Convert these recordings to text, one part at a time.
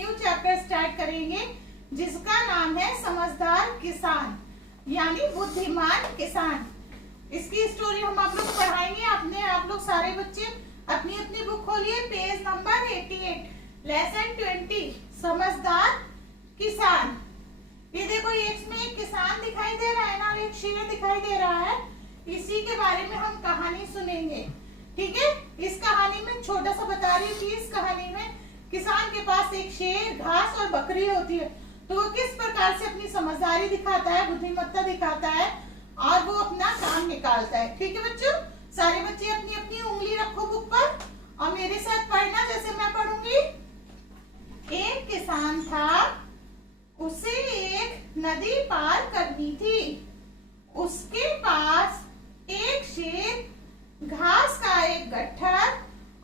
New chapter start करेंगे जिसका नाम है समझदार किसान यानी बुद्धिमान किसान। इसकी स्टोरी हम आप लोग पढ़ाएंगे। आप लोग सारे बच्चे अपनी अपनी बुक खोलिए, पेज नंबर 88, लेसन 20 समझदार किसान। ये देखो, इसमें एक किसान दिखाई दे रहा है ना, एक शेर दिखाई दे रहा है। इसी के बारे में हम कहानी सुनेंगे, ठीक है। इस कहानी में छोटा सा बता रही थी, इस कहानी में किसान के पास एक शेर, घास और बकरी होती है। तो वो किस प्रकार से अपनी समझदारी दिखाता है, बुद्धिमत्ता दिखाता है और वो अपना काम निकालता है। ठीक है बच्चों, सारे बच्चे अपनी अपनी उंगली रखो बुक पर और मेरे साथ पढ़ना जैसे मैं पढ़ूंगी। एक किसान था, उसे एक नदी पार करनी थी। उसके पास एक शेर, घास का एक गट्ठर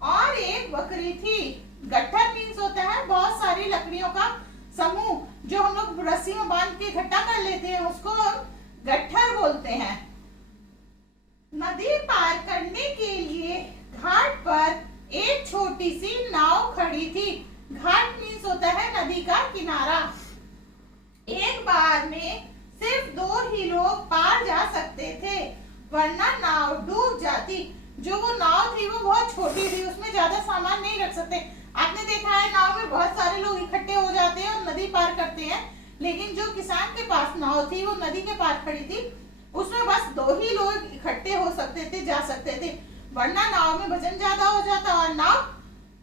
और एक बकरी थी। गट्ठर मीन्स होता है बहुत सारी लकड़ियों का समूह, जो हम लोग रस्सी में बांध के इकट्ठा कर लेते हैं, उसको हम गट्ठर बोलते हैं। नदी पार करने के लिए घाट पर एक छोटी सी नाव खड़ी थी। घाट मीन्स होता है नदी का किनारा। एक बार में सिर्फ 2 ही लोग पार जा सकते थे, वरना नाव डूब जाती। जो वो नाव थी वो बहुत छोटी थी, उसमें ज्यादा सामान नहीं रख सकते। आपने देखा है नाव में बहुत सारे लोग इकट्ठे हो जाते हैं और नदी पार करते हैं, लेकिन जो किसान के पास नाव थी वो नदी के पार खड़ी थी, उसमें बस 2 ही लोग इकट्ठे हो सकते थे, जा सकते थे, वरना नाव में वजन ज्यादा हो जाता और नाव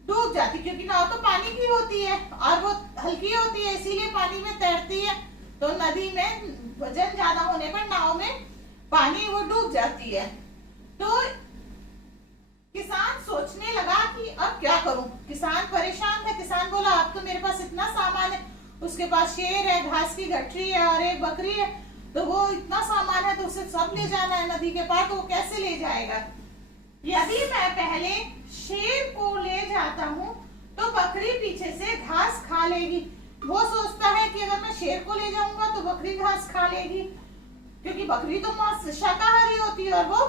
डूब जाती। क्योंकि नाव तो पानी की होती है और वो हल्की होती है, इसीलिए पानी में तैरती है। तो नदी में वजन ज्यादा होने पर नाव में पानी वो डूब जाती है। तो किसान सोचने लगा कि अब क्या करूं। किसान परेशान था। किसान बोला, अब तो मेरे पास इतना सामान है, उसके पास शेर है, घास की गठरी है और एक बकरी है, तो वो इतना सामान है तो उसे सब ले जाना है नदी के पार, तो वो कैसे ले जाएगा। यदि मैं पहले शेर को ले जाता हूँ तो बकरी पीछे से घास खा लेगी। वो सोचता है कि अगर मैं शेर को ले जाऊंगा तो बकरी घास खा लेगी, क्योंकि बकरी तो शाकाहारी होती है और वो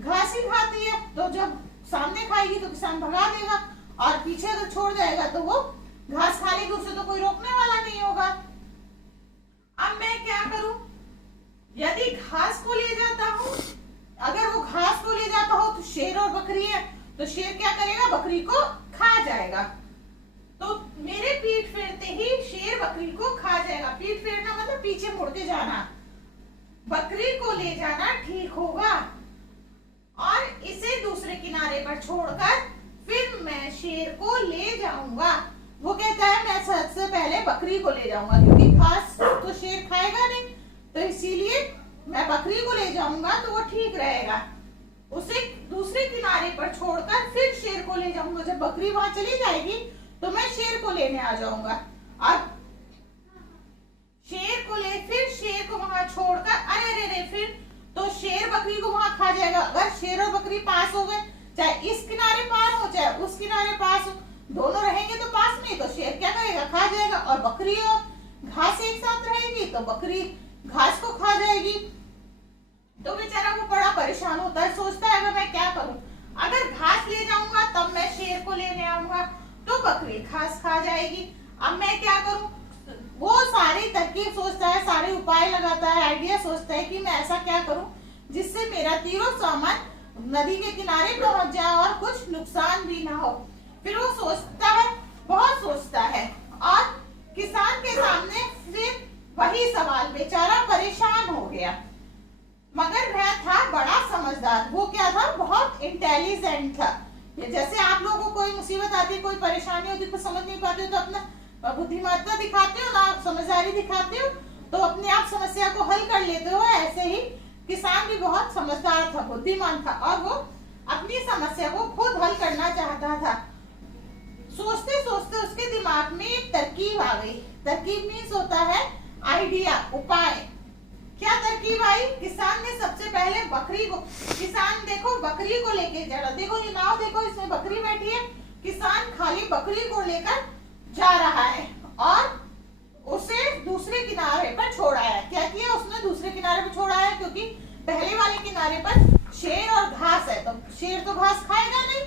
घास ही खाती है। तो जब सामने खाएगी तो किसान भगा देगा और पीछे अगर छोड़ जाएगा तो वो घास खा लेगी, उसे तो कोई रोकने वाला नहीं होगा। अब मैं क्या करूं। यदि घास को ले जाता हूं, अगर वो घास को ले जाता हो तो शेर और बकरी है, तो शेर क्या करेगा, बकरी को खा जाएगा। तो मेरे पीठ फेरते ही शेर बकरी को खा जाएगा। पीठ फेरना मतलब पीछे मुड़ के जाना। बकरी को ले जाना ठीक होगा और इसे दूसरे किनारे पर छोड़कर फिर मैं शेर को ले जाऊंगा। वो कहता है मैं सबसे पहले बकरी को ले जाऊंगा, क्योंकि घास तो शेर खाएगा नहीं, तो इसीलिए मैं बकरी को ले जाऊंगा तो वो ठीक रहेगा। उसे दूसरे किनारे पर छोड़कर फिर शेर को ले जाऊंगा। जब बकरी वहां चली जाएगी तो मैं शेर को लेने आ जाऊंगा। अब शेर को ले, फिर शेर को वहां छोड़कर, अरे फिर तो शेर बकरी को वहां खा जाएगा। अगर शेर और बकरी पास हो गए, चाहे इस किनारे पार हो चाहे उस किनारे पास हो, दोनों रहेंगे तो पास में, तो शेर क्या करेगा, खा जाएगा। और बकरी और घास एक साथ रहेगी तो बकरी घास को खा जाएगी। तो बेचारा वो बड़ा परेशान होता है, सोचता है मैं क्या करूं। अगर घास ले जाऊंगा तब मैं शेर को लेने आऊंगा तो बकरी घास खा जाएगी। अब मैं क्या करूं। वो सारी तरकीब सोचता है, सारे उपाय लगाता है, आइडिया सोचता है कि मैं ऐसा क्या करूं जिससे मेरा तीनों सामान नदी के किनारे पहुंच जाए और कुछ नुकसान भी ना हो। फिर वो सोचता है, बहुत सोचता है, और किसान के सामने फिर वही सवाल। बेचारा परेशान हो गया, मगर वह था बड़ा समझदार। वो क्या था, बहुत इंटेलिजेंट था। जैसे आप लोगों को कोई मुसीबत आती है, कोई परेशानी होती है, कुछ समझ नहीं पाते हो तो अपना बुद्धिमत्ता दिखाते हो ना, समझदारी दिखाते हो, तो अपने आप समस्या को हल कर लेते हो। ऐसे ही किसान भी बहुत समझदार था, बुद्धिमान था, और वो अपनी समस्या को खुद हल करना चाहता था। सोचते सोचते उसके दिमाग में एक तरकीब आ गई। तरकीब मीन्स होता है आइडिया, उपाय। क्या तरकीब आई। किसान ने सबसे पहले बकरी को, किसान देखो बकरी को लेके जा रहा, देखो ये नाव देखो, इसमें बकरी बैठी है। किसान खाली बकरी को लेकर जा रहा है और उसे दूसरे किनारे पर छोड़ा है। क्या किया उसने, दूसरे किनारे पर छोड़ा है, क्योंकि पहले वाले किनारे पर शेर और घास है, तो शेर तो घास खाएगा नहीं।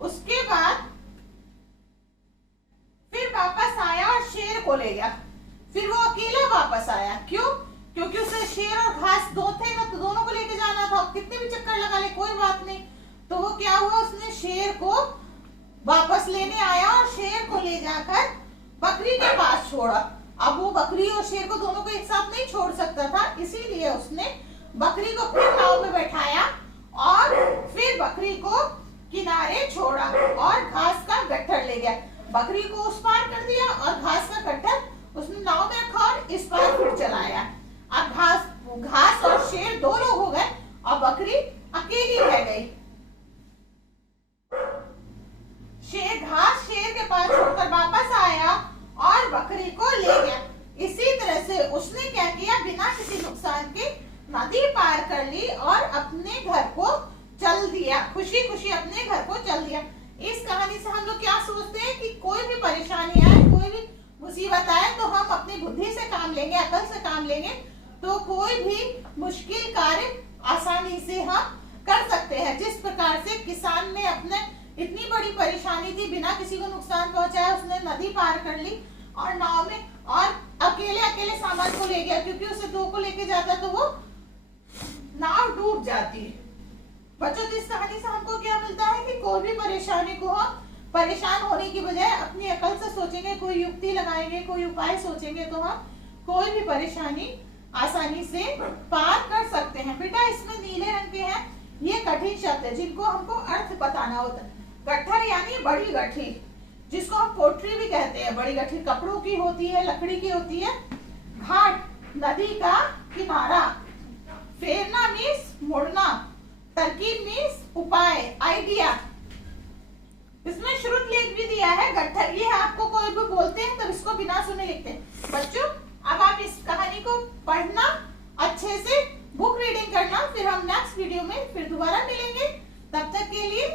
उसके बाद फिर वापस को ले गया। फिर वो अकेला वापस आया। क्यों? क्योंकि उसे शेर और घास दो थे ना, तो दोनों को लेके जाना था। कितने भी चक्कर लगा ले कोई बात नहीं। तो वो क्या हुआ, उसने शेर को वापस लेने आया और शेर को ले जाकर बकरी के पास छोड़ा। अब वो बकरी और शेर को दोनों को एक साथ नहीं छोड़ सकता था, इसीलिए उसने बकरी को फिर नाव में बैठाया और फिर बकरी को किनारे छोड़ा और घास का गट्ठर ले गया। बकरी को उस पार कर दिया और घास का गट्ठर उसने नाव में रखा और इस पार फिर चलाया। अब घास और शेर दो लोग हो गए और बकरी अकेली रह गई। शेर के पास छोड़कर वापस आया और बकरी को ले गया। इसी तरह से उसने क्या किया, बिना किसी नुकसान के नदी पार कर ली और अपने घर को चल दिया। खुशी खुशी अपने घर को चल दिया। इस कहानी से हम लोग क्या सोचते हैं कि कोई भी परेशानी आए, कोई भी मुसीबत आए तो हम अपनी बुद्धि से काम लेंगे, अकल से काम लेंगे, तो कोई भी मुश्किल कार्य आसानी से हम कर सकते हैं। जिस प्रकार से किसान ने अपने इतनी बड़ी परेशानी थी, बिना किसी को नुकसान पहुंचाया उसने नदी पार कर ली और नाव में, और अकेले सामान को ले गया, क्योंकि उसे दो को लेके जाता तो वो नाव डूब जाती। बच्चों, इस कहानी से हमको क्या मिलता है कि कोई भी परेशानी को हम परेशान होने की बजाय अपनी अकल से सोचेंगे, कोई युक्ति लगाएंगे, कोई उपाय सोचेंगे तो हम कोई भी परेशानी आसानी से पार कर सकते हैं। बेटा, इसमें नीले रंग के हैं, ये कठिन शब्द है जिनको हमको अर्थ बताना होता है। गट्ठर यानी बड़ी गठरी, जिसको हम पोट्री भी कहते हैं। बड़ी गठरी कपड़ों की होती है, लकड़ी की होती है। घाट, नदी का किनारा। फेरना मीन्स मुड़ना। तरकीब मीन्स उपाय, आइडिया। इसमें श्रुत लेख भी दिया है। गट्ठर, ये आपको कोई भी बोलते हैं तब इसको बिना सुने लिखते हैं। बच्चों, अब आप इस कहानी को पढ़ना, अच्छे से बुक रीडिंग करना, फिर हम नेक्स्ट वीडियो में फिर दोबारा मिलेंगे। तब तक के लिए